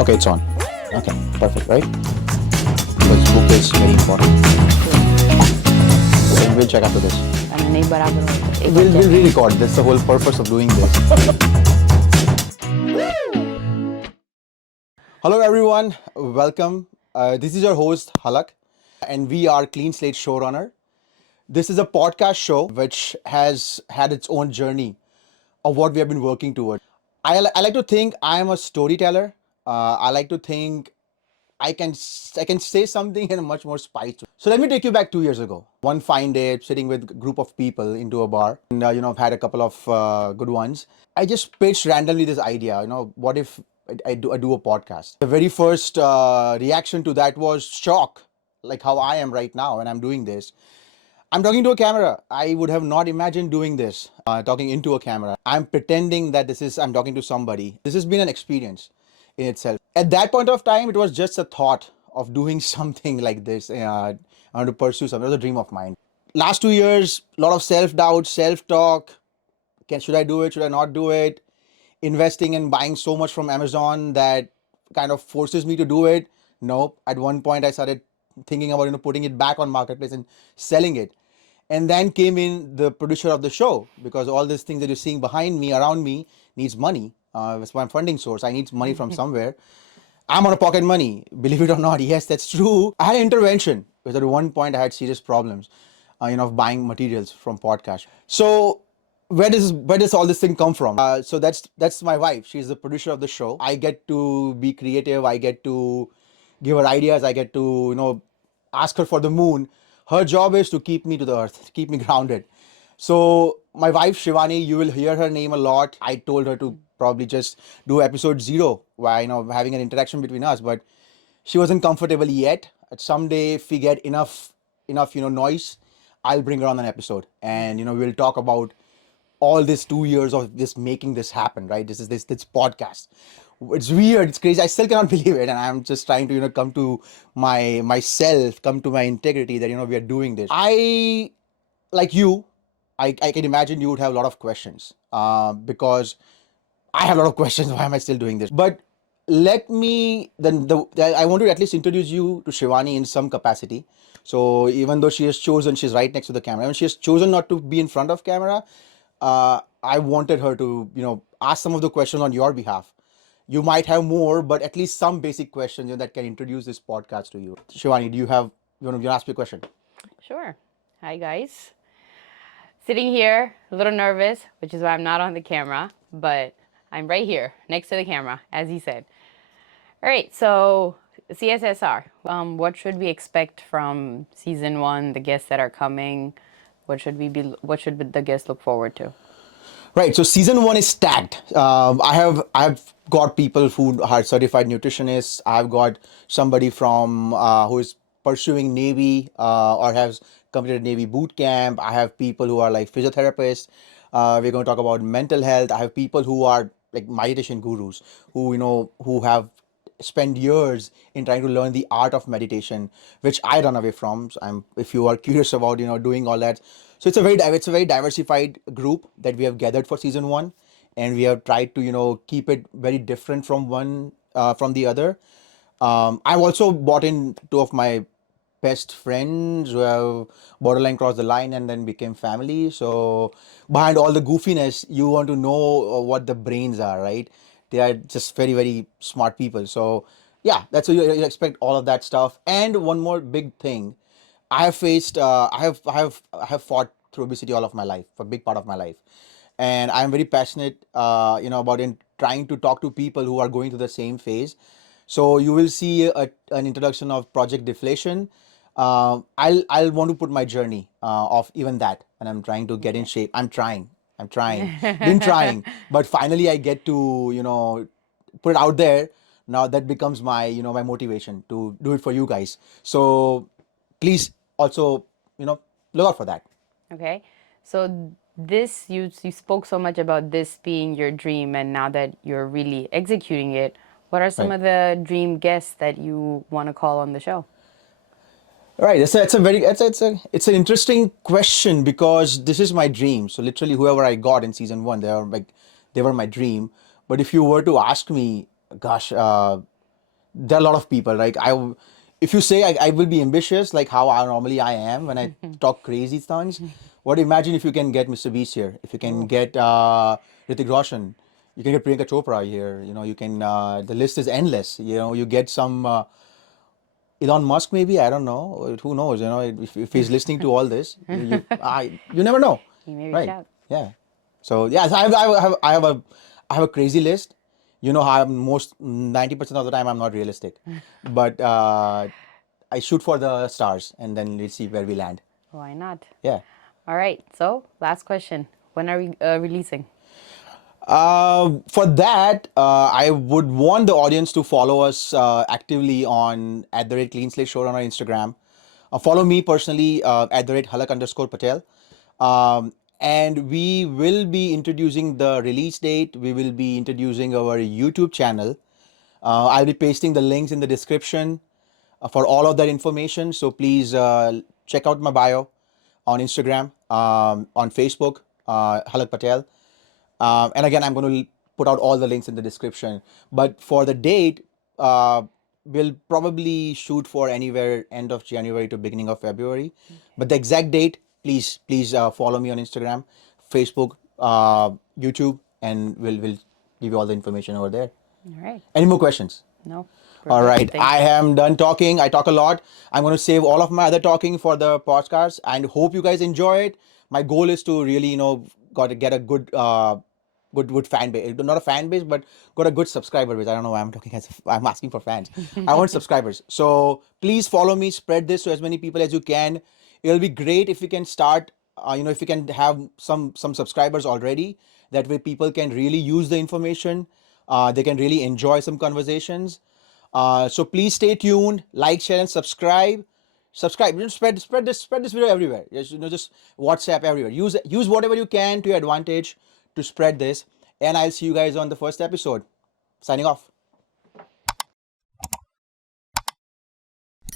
Okay, it's on. Okay, perfect, right? Because book is very important. So we'll check after this. અને નહીં બરાબર હોય તો એક We'll વખતે re-record. That's the whole purpose of doing this. Hello, everyone. Welcome. This is your host, Halak, and we are Clean Slate Show Runner. This is a podcast show which has had its own journey of what we have been working towards. I like to think I am a storyteller. I like to think I can say something in a much more spice. So let me take you back 2 years ago. One fine day, sitting with a group of people into a bar, and I've had a couple of good ones. I just pitched randomly this idea. What if I do a podcast? The very first reaction to that was shock, like how I am right now, and I'm doing this. I'm talking to a camera. I would have not imagined doing this, talking into a camera. I'm pretending that I'm talking to somebody. This has been an experience in itself. At that point of time, it was just a thought of doing something like this. I want to pursue something. It was a dream of mine. Last 2 years, a lot of self-doubt, self-talk. Should I do it? Should I not do it? Investing and buying so much from Amazon that kind of forces me to do it. Nope. At one point, I started thinking about putting it back on marketplace and selling it. And then came in the producer of the show, because all these things that you're seeing behind me, around me, needs money. It's my funding source. I need money from somewhere. I'm on a pocket money. Believe it or not, yes, that's true. I had an intervention because at one point I had serious problems, of buying materials from podcasts. So where does all this thing come from? So that's my wife. She's the producer of the show. I get to be creative. I get to give her ideas. I get to ask her for the moon. Her job is to keep me to the earth, keep me grounded. So my wife Shivani, you will hear her name a lot. I told her to probably just do episode 0, where having an interaction between us, but she wasn't comfortable yet. Someday, if we get enough noise, I'll bring her on an episode, and we'll talk about all this 2 years of this making this happen, right? This podcast. It's weird, it's crazy. I still cannot believe it, and I'm just trying to come to myself, come to my integrity that we are doing this. Like you, I can imagine you would have a lot of questions, because I have a lot of questions. Why am I still doing this? But let me I want to at least introduce you to Shivani in some capacity. So even though she's right next to the camera, and she has chosen not to be in front of camera, I wanted her to ask some of the questions on your behalf. You might have more, but at least some basic questions that can introduce this podcast to you. Shivani, do you want to ask me a question? Sure. Hi guys. Sitting here, a little nervous, which is why I'm not on the camera, but I'm right here next to the camera, as he said. All right, so CSSR. What should we expect from season 1? The guests that are coming. What should the guests look forward to? Right. So season 1 is stacked. I've got people who are certified nutritionists. I've got somebody from who is pursuing Navy, or has completed Navy boot camp. I have people who are like physiotherapists. We're going to talk about mental health. I have people who are like meditation gurus who have spent years in trying to learn the art of meditation, which I run away from. So if you are curious about doing all that, so it's a very diversified group that we have gathered for season 1, and we have tried to keep it very different from the other. I've also brought in 2 of my best friends who have borderline crossed the line and then became family. So behind all the goofiness, you want to know what the brains are, right? They are just very, very smart people. So yeah, that's what you expect, all of that stuff. And one more big thing, I have faced, I have fought through obesity all of my life, for a big part of my life, and I'm very passionate, about trying to talk to people who are going through the same phase. So you will see an introduction of Project Deflation. I'll want to put my journey of even that, and I'm trying to get in shape. I'm trying, been trying, but finally I get to put it out there. Now that becomes my my motivation to do it for you guys. So please also look out for that. Okay. So this you spoke so much about this being your dream, and now that you're really executing it, what are some Right. of the dream guests that you want to call on the show? Right. It's an interesting question, because this is my dream. So literally, whoever I got in season 1, they were my dream. But if you were to ask me, gosh, there are a lot of people. Like if you say I will be ambitious, like how normally I am when I talk crazy things. What imagine if you can get Mr. Beast here, if you can Ooh. get Hrithik Roshan, you can get Priyanka Chopra here. You can. The list is endless. You get some Elon Musk maybe. I don't know. Who knows? If he's listening to all this, you never know, You may reach right? out. Yeah. So yeah, so I have a crazy list. You know how I'm most 90% of the time I'm not realistic, but I shoot for the stars and then let's see where we land. Why not? Yeah. All right. So, last question. When are we releasing? For that, I would want the audience to follow us actively on @Clean Slate Show Runner on Instagram. Follow me personally @Halak_Patel. And we will be introducing the release date. We will be introducing our YouTube channel. I'll be pasting the links in the description for all of that information. So please check out my bio on Instagram, on Facebook, Halak Patel. And again, I'm going to put out all the links in the description. But for the date, we'll probably shoot for anywhere end of January to beginning of February. But the exact date, please follow me on Instagram, Facebook, YouTube, and we'll give you all the information over there. All right. Any more questions? No. We're All good. right, Thank I you. am done talking. I talk a lot. I'm going to save all of my other talking for the podcast, and hope you guys enjoy it. My goal is to really, got to get a good fan base. Not a fan base, but got a good subscriber base. I don't know why I'm talking as if I'm asking for fans. I want subscribers. So please follow me. Spread this to as many people as you can. It'll be great if we can start. If we can have some subscribers already. That way, people can really use the information. They can really enjoy some conversations. So please stay tuned, like, share, and subscribe. Subscribe. Spread this video everywhere. Just WhatsApp everywhere. Use whatever you can to your advantage to spread this. And I'll see you guys on the first episode. Signing off.